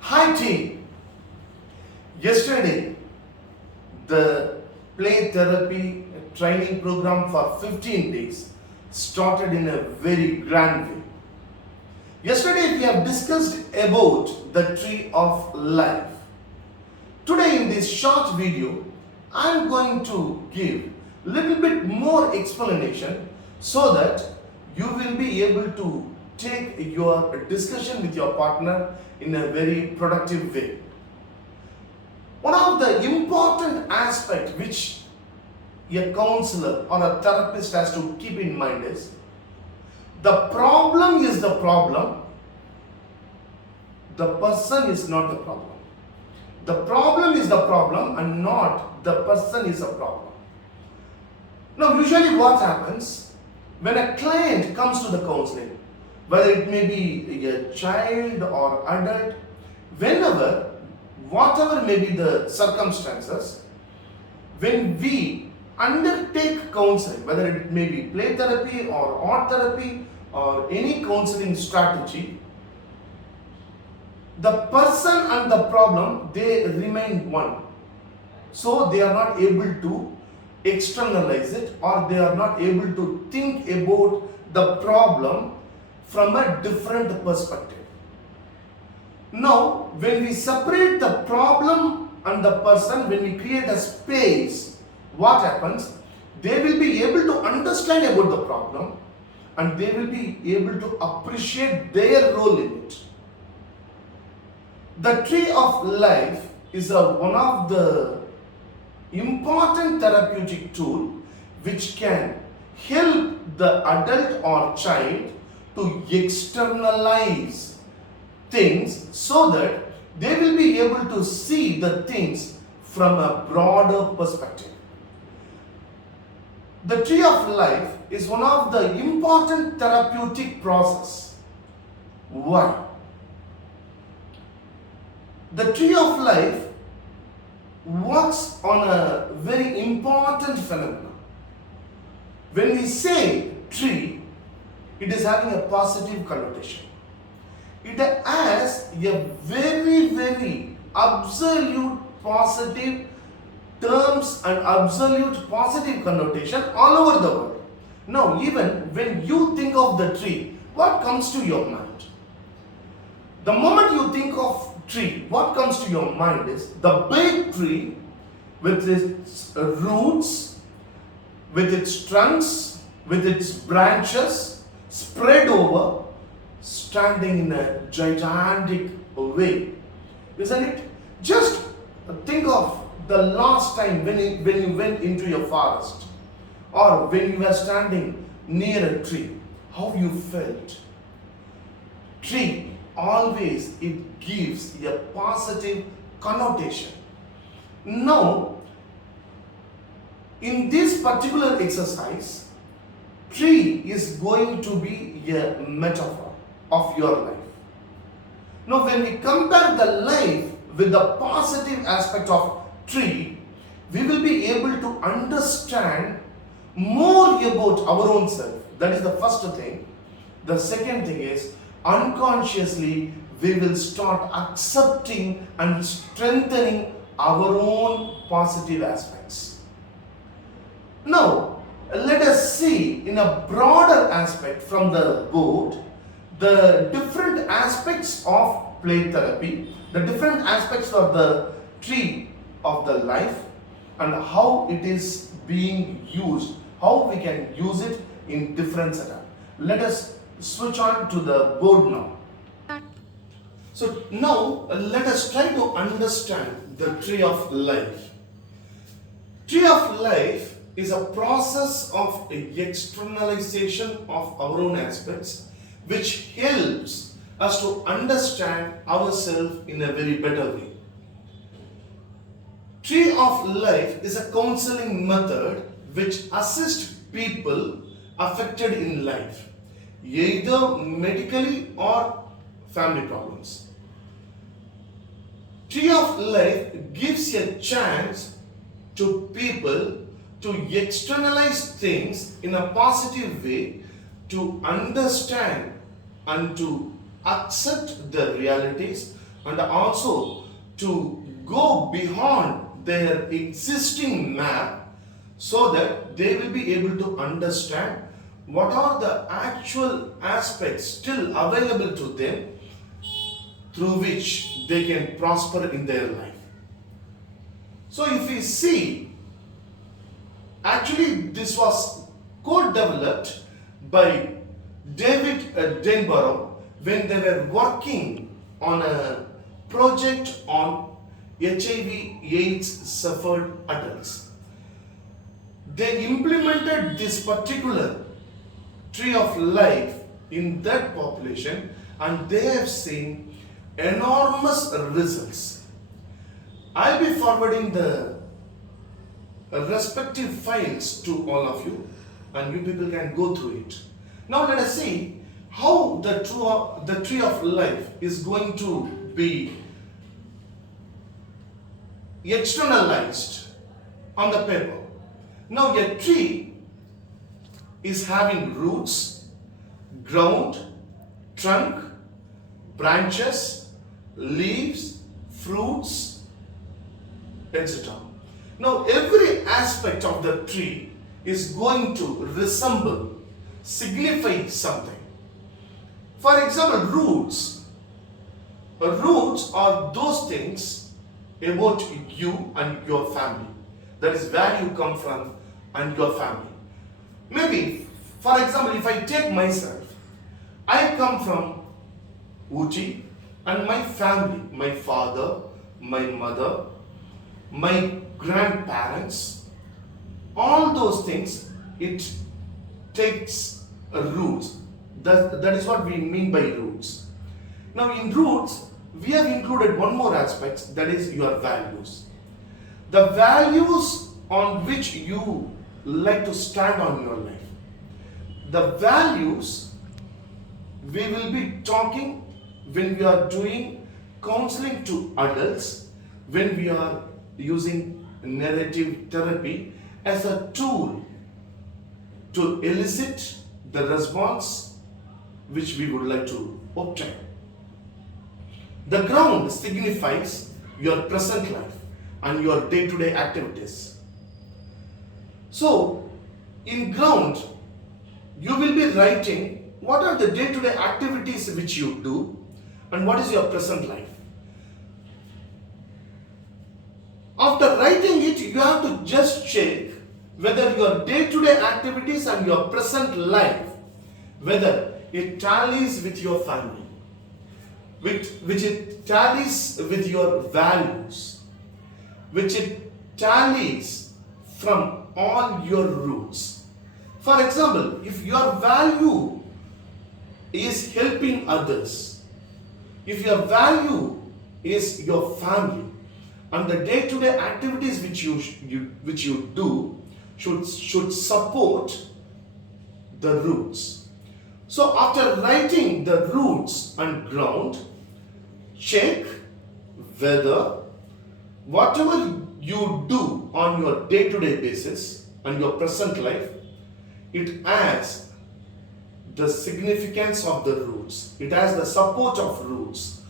Hi team. Yesterday, the play therapy training program for 15 days started in a very grand way. Yesterday, we have discussed about the tree of life. Today, in this short video, I am going to give little bit more explanation so that you will be able to take your discussion with your partner in a very productive way. One of the important aspects which a counselor or a therapist has to keep in mind is the problem is the problem, the person is not the problem. The problem is the problem and not the person is a problem. Now, usually what happens when a client comes to the counseling, whether it may be a child or adult, whatever may be the circumstances, when we undertake counseling, whether it may be play therapy or art therapy or any counseling strategy, the person and the problem, they remain one. So they are not able to externalize it, or they are not able to think about the problem from a different perspective. Now, when we separate the problem and the person, when we create a space, what happens? They will be able to understand about the problem and they will be able to appreciate their role in it. The tree of life is one of the important therapeutic tool which can help the adult or child to externalize things so that they will be able to see the things from a broader perspective. The tree of life is one of the important therapeutic process. Why? The tree of life works on a very important phenomenon. When we say tree, it is having a positive connotation. It has a very absolute positive terms and absolute positive connotation all over the world. Now, even when you think of the tree, what comes to your mind? The moment you think of tree, what comes to your mind is the big tree with its roots, with its trunks, with its branches spread over, standing in a gigantic way. Isn't it? Just think of the last time when you went into your forest or when you were standing near a tree, how you felt. Tree, always it gives a positive connotation. Now, in this particular exercise, tree is going to be a metaphor of your life. Now, when we compare the life with the positive aspect of tree, we will be able to understand more about our own self. That is the first thing. The second thing is, unconsciously we will start accepting and strengthening our own positive aspects. Now, let us see in a broader aspect from the board the different aspects of play therapy, the different aspects of the tree of the life, and how it is being used, how we can use it in different setup. Let us switch on to the board now. So now let us try to understand the tree of life. Tree of life is a process of externalization of our own aspects which helps us to understand ourselves in a very better way. Tree of life is a counseling method which assists people affected in life, either medically or family problems. Tree of life gives a chance to people to externalize things in a positive way, to understand and to accept the realities and also to go beyond their existing map so that they will be able to understand what are the actual aspects still available to them through which they can prosper in their life. So if we see, actually this was co-developed by David Denborough when they were working on a project on HIV/AIDS suffered adults. They implemented this particular tree of life in that population, and they have seen enormous results. I'll be forwarding the respective files to all of you, and you people can go through it. Now let us see how the tree of life is going to be externalized on the paper. Now a tree is having roots, ground, trunk, branches, leaves, fruits, etc. Now every aspect of the tree is going to resemble, signify something. For example, roots. Roots are those things about you and your family. That is where you come from and your family. Maybe, for example, if I take myself, I come from Uti, and my family, my father, my mother, my grandparents, all those things, it takes roots. That is what we mean by roots. Now in roots, we have included one more aspect, that is your values. The values on which you like to stand on your life. The values we will be talking when we are doing counseling to adults, when we are using narrative therapy as a tool to elicit the response which we would like to obtain. The ground signifies your present life and your day-to-day activities. So, in ground, you will be writing what are the day-to-day activities which you do and what is your present life. After writing it, you have to just check whether your day-to-day activities and your present life, whether it tallies with your family, which it tallies with your values, which it tallies from all your roots. For example, if your value is helping others, if your value is your family, and the day-to-day activities which you do should support the roots. So after writing the roots and ground, check whether whatever you do on your day-to-day basis and your present life, it has the significance of the roots, it has the support of roots,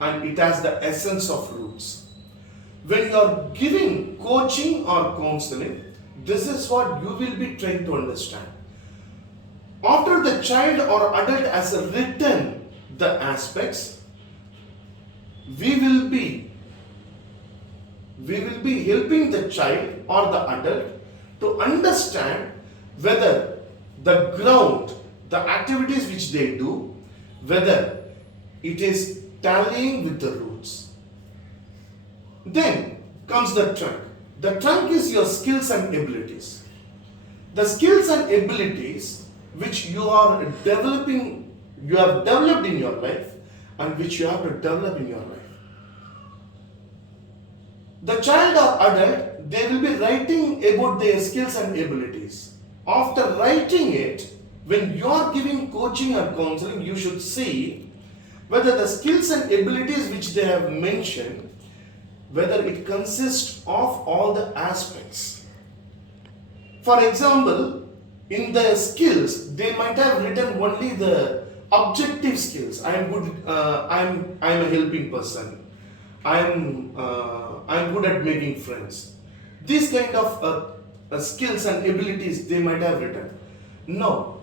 and it has the essence of roots. When you are giving coaching or counseling, this is what you will be trying to understand. After the child or adult has written the aspects, we will be helping the child or the adult to understand whether the ground, the activities which they do, whether it is tallying with the roots. Then comes the trunk. The trunk is your skills and abilities. The skills and abilities which you are developing, you have developed in your life and which you have to develop in your life. The child or adult, they will be writing about their skills and abilities. After writing it, when you are giving coaching or counseling, you should see whether the skills and abilities which they have mentioned, whether it consists of all the aspects. For example, in the skills, they might have written only the objective skills. I am good. I'm a helping person. I'm good at making friends. These kind of skills and abilities they might have written. No,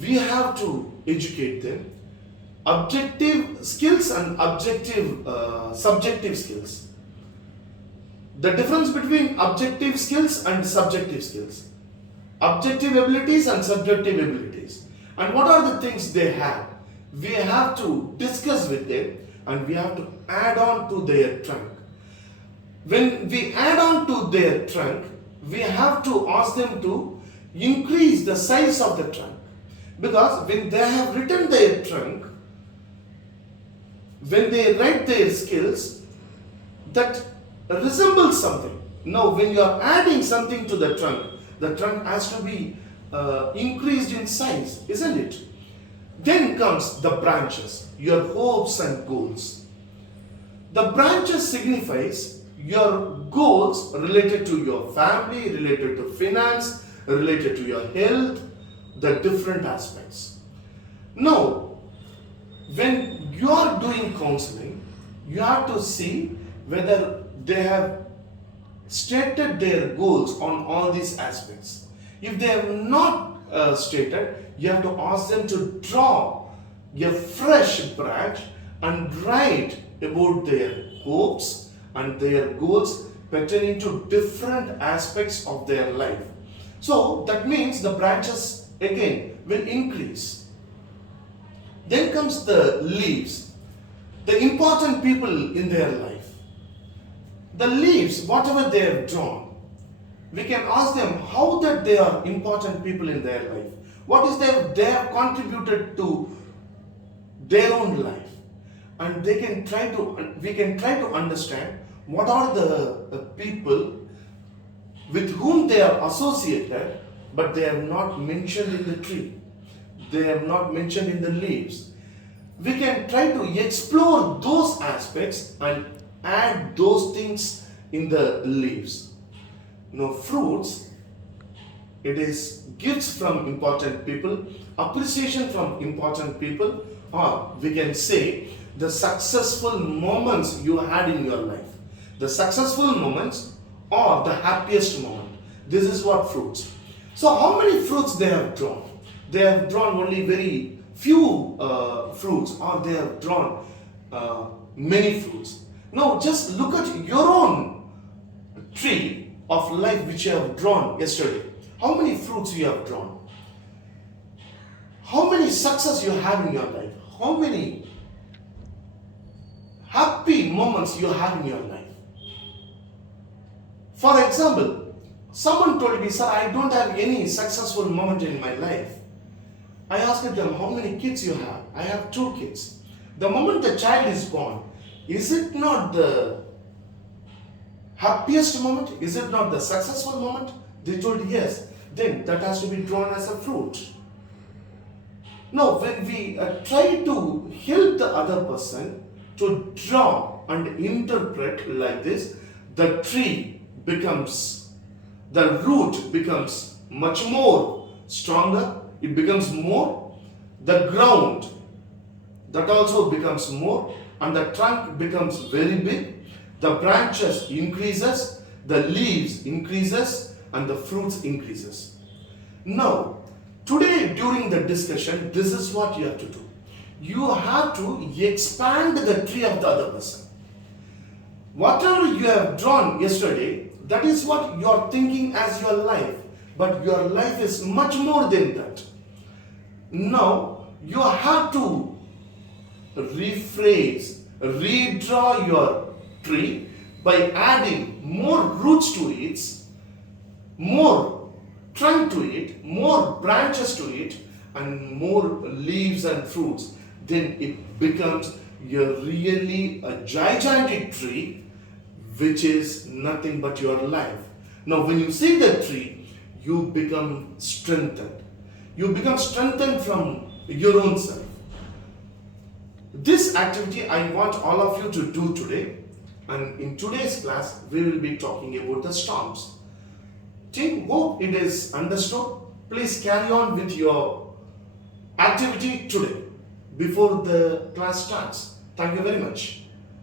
we have to educate them. Objective skills and subjective skills. The difference between objective skills and subjective skills. Objective abilities and subjective abilities. And what are the things they have? We have to discuss with them and we have to add on to their trunk. When we add on to their trunk, we have to ask them to increase the size of the trunk. Because when they have written their trunk, when they write their skills, that resembles something. Now, when you are adding something to the trunk has to be increased in size, isn't it? Then comes the branches, your hopes and goals. The branches signifies your goals related to your family, related to finance, related to your health, the different aspects. Now, when you are doing counseling, you have to see whether they have stated their goals on all these aspects. If they have not stated, you have to ask them to draw a fresh branch and write about their hopes and their goals pertaining to different aspects of their life. So that means the branches again will increase. Then comes the leaves, the important people in their life. The leaves, whatever they have drawn, we can ask them how that they are important people in their life. What is they have contributed to their own life, and we can try to understand what are the people with whom they are associated, but they have not mentioned in the tree. They have not mentioned in the leaves. We can try to explore those aspects and add those things in the leaves. Fruits, it is gifts from important people, appreciation from important people, or we can say the successful moments you had in your life. The successful moments or the happiest moment. This is what fruits. So how many fruits they have drawn? They have drawn only very few fruits, or they have drawn many fruits. Now just look at your own tree of life which you have drawn yesterday. How many fruits you have drawn? How many success you have in your life? How many happy moments you have in your life? For example, someone told me, sir, I don't have any successful moment in my life. I asked them, how many kids you have? I have 2 kids. The moment the child is born, is it not the happiest moment? Is it not the successful moment? They told yes. Then that has to be drawn as a fruit. Now, when we try to help the other person to draw and interpret like this, the tree becomes, the root becomes much more stronger. It becomes more. The ground, that also becomes more. And the trunk becomes very big. The branches increases, the leaves increases, and the fruits increases. Now, today during the discussion, this is what you have to do. You have to expand the tree of the other person. Whatever you have drawn yesterday, that is what you are thinking as your life. But your life is much more than that. Now, you have to rephrase, redraw your tree by adding more roots to it, more trunk to it, more branches to it, and more leaves and fruits. Then it becomes a gigantic tree, which is nothing but your life. Now, when you see the tree, you become strengthened. You become strengthened from your own self. This activity I want all of you to do today, and in today's class we will be talking about the storms. Team, hope it is understood. Please carry on with your activity today. before the class starts. Thank you very much.